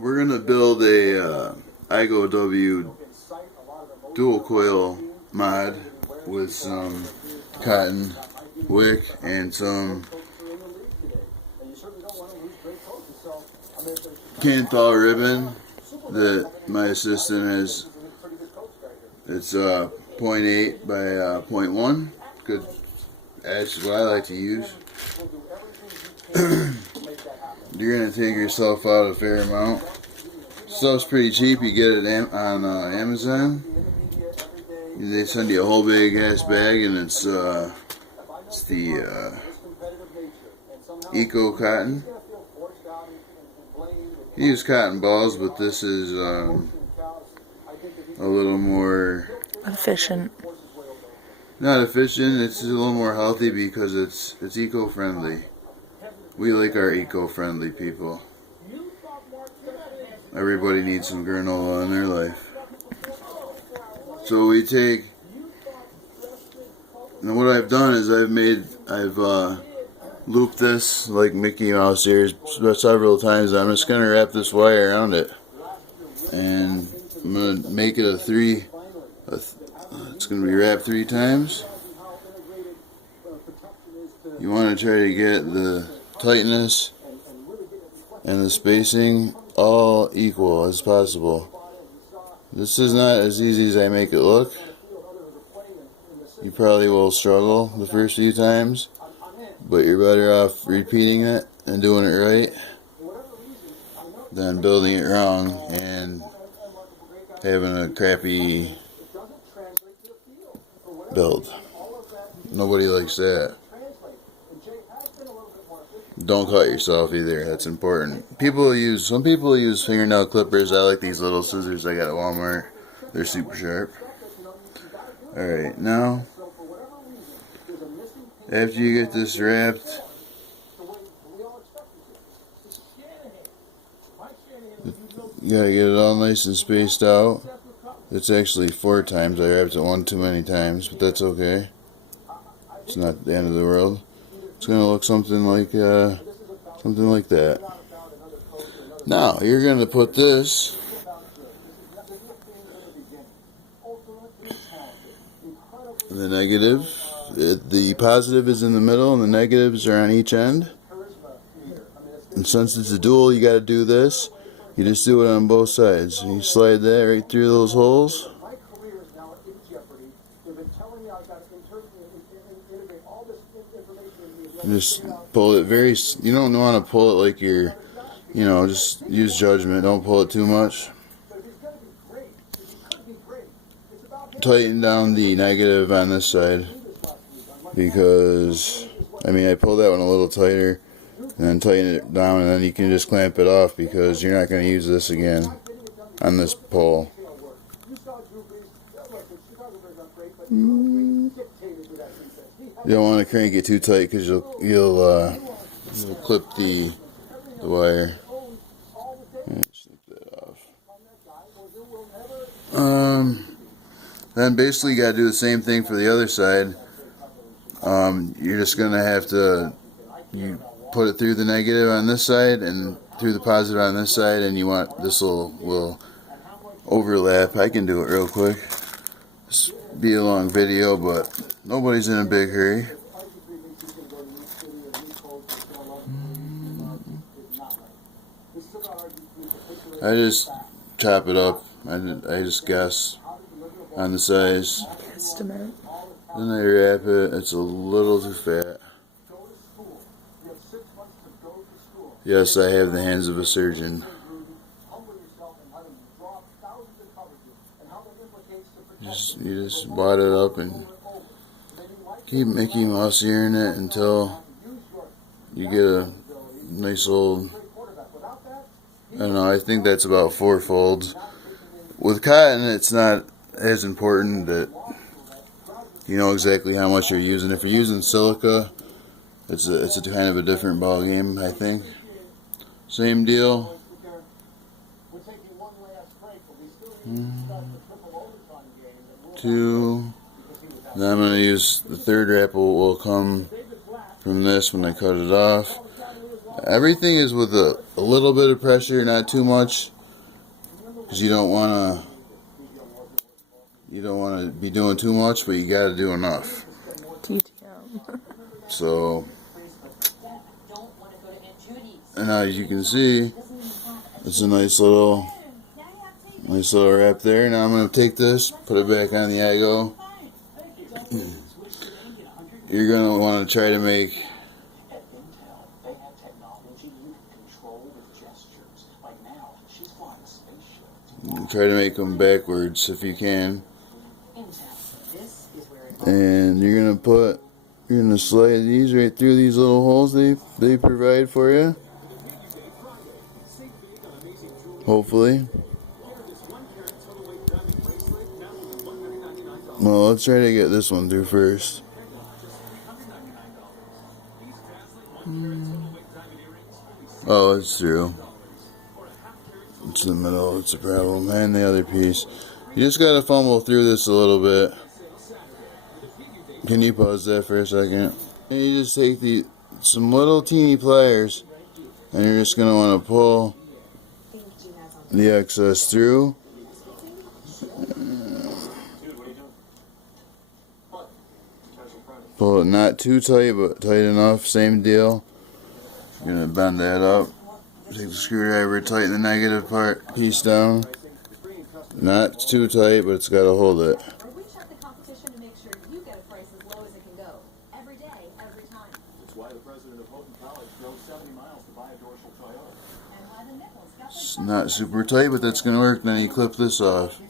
We're gonna build a IGO-W dual coil mod with some cotton wick and some Canthal ribbon that my assistant has. It's .8 by .1. Good. That's what I like to use. You're gonna take yourself out a fair amount. Stuff's pretty cheap. You get it on Amazon. They send you a whole big ass bag, and it's the Eco Cotton. You use cotton balls, but this is a little more efficient. Not efficient. It's a little more healthy because it's eco-friendly. We like our eco-friendly people. Everybody needs some granola in their life. So we take, and what I've done is I've looped this like Mickey Mouse ears several times. I'm just gonna wrap this wire around it, and I'm gonna make it it's gonna be wrapped 3 times. You want to try to get the tightness and the spacing all equal as possible. This is not as easy as I make it look. You probably will struggle the first few times, but you're better off repeating it and doing it right than building it wrong and having a crappy build. Nobody likes that. Don't cut yourself either. That's important. Some people use fingernail clippers. I like these little scissors I got at Walmart. They're super sharp. Alright, now after you get this wrapped, you gotta get it all nice and spaced out. It's actually 4 times. I wrapped it one too many times, but that's okay. It's not the end of the world. It's gonna look something like that. Now you're gonna put this in the negative. The positive is in the middle, and the negatives are on each end. And since it's a dual, you got to do this. You just do it on both sides. You slide that right through those holes. Just pull it very. You don't want to pull it like you're, just use judgment. Don't pull it too much. Tighten down the negative on this side, because I pulled that one a little tighter, and then tighten it down, and then you can just clamp it off, because you're not going to use this again on this pole. You don't want to crank it too tight, because you'll clip the wire. Snip that off. Then basically you got to do the same thing for the other side. You're just going to have to put it through the negative on this side and through the positive on this side, and you want this will overlap. I can do it real quick. This be a long video, but nobody's in a big hurry. I just chop it up. I just guess on the size. Estimate. Then I wrap it. It's a little too fat. Yes, I have the hands of a surgeon. You just wad it up and keep Mickey Mouse earing it until you get a nice old, I don't know, I think that's about 4 folds. With cotton, it's not as important that you know exactly how much you're using. If you're using silica, it's a kind of a different ball game, I think. Same deal. Two. Then I'm going to use the third wrap will come from this when I cut it off. Everything is with a little bit of pressure, not too much, because you don't want to be doing too much, but you got to do enough. TTM. So, and now as you can see, it's a nice little wrap there. Now I'm going to take this, put it back on the IGO. You're going to want to try to make them backwards if you can. And you're going to slide these right through these little holes they provide for you. Hopefully. Well, let's try to get this one through first. Oh, it's through. It's in the middle, it's a problem. And the other piece. You just gotta fumble through this a little bit. Can you pause that for a second? And you just take some little teeny pliers, and you're just gonna want to pull the excess through. Pull it not too tight, but tight enough. Same deal. You're gonna bend that up. Take the screwdriver, tighten the negative piece down. Not too tight, but it's got to hold it. We check the competition to make sure you get a price as low as it can go. Every day, every time. That's why the president of Houghton College drove 70 miles to buy a dorsal Toyota. And why the nipples got It's not super tight, but that's gonna work. Then you clip this off,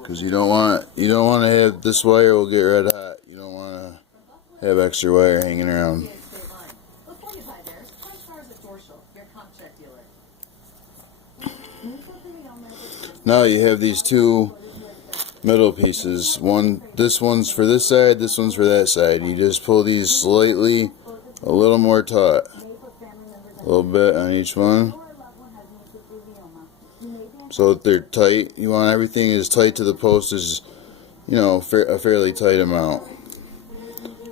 because you don't want to have this wire will get red hot. You don't want to have extra wire hanging around. Before you buy theirs, try Stars at Dorsal, your comp check dealer. Now you have these two middle pieces. This one's for this side, this one's for that side. You just pull these slightly, a little more taut, a little bit on each one, so that they're tight. You want everything as tight to the post as, a fairly tight amount.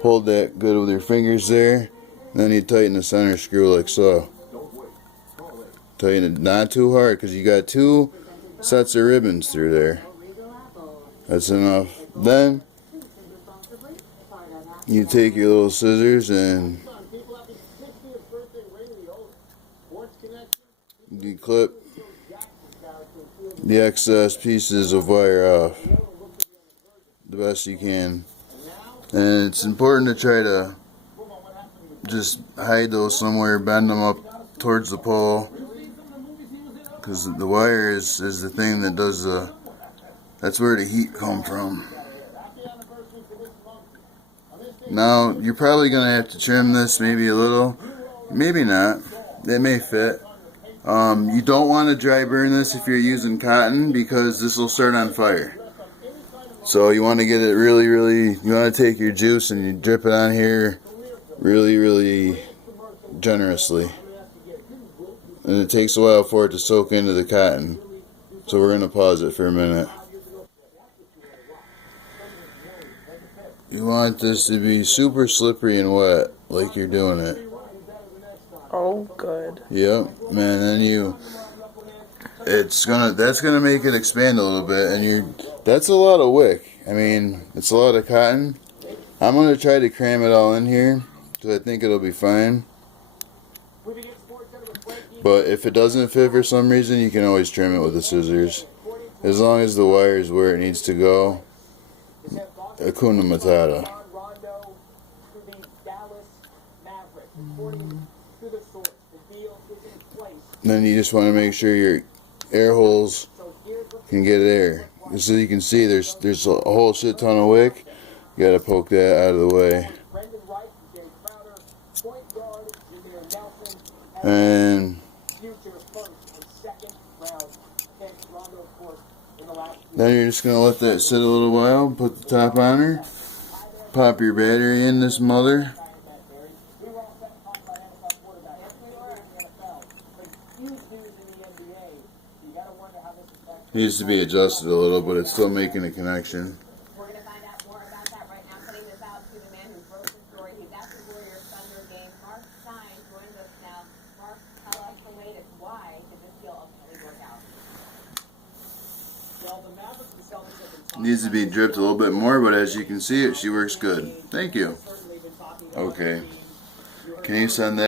Hold that good with your fingers there. Then you tighten the center screw like so. Tighten it not too hard, because you got two sets of ribbons through there. That's enough. Then you take your little scissors and you clip the excess pieces of wire off the best you can. And it's important to try to just hide those somewhere, bend them up towards the pole, because the wire is the thing that does that's where the heat comes from. Now you're probably going to have to trim this maybe a little, maybe not. It may fit. You don't want to dry burn this if you're using cotton, because this will start on fire. So you want to get it really, you want to take your juice and you drip it on here really generously. And it takes a while for it to soak into the cotton. So we're going to pause it for a minute. You want this to be super slippery and wet, like you're doing it. Oh, good. Yep, man. Then that's gonna make it expand a little bit, and that's a lot of wick. I mean, it's a lot of cotton. I'm gonna try to cram it all in here, because I think it'll be fine. But if it doesn't fit for some reason, you can always trim it with the scissors, as long as the wire is where it needs to go. Hakuna Matata. Then you just want to make sure your air holes can get air. So you can see there's a whole shit ton of wick. You gotta poke that out of the way. And then you're just gonna let that sit a little while, put the top on her, pop your battery in this mother. Needs to be adjusted a little, but it's still making a connection. We're going to find out more about that right now. Putting this out to the man who broke the story. He's actually Warriors Thunder game. Mark Stein joins us now. Needs to be dripped a little bit more, but as you can see, she works good. Thank you. Okay. Can you send that?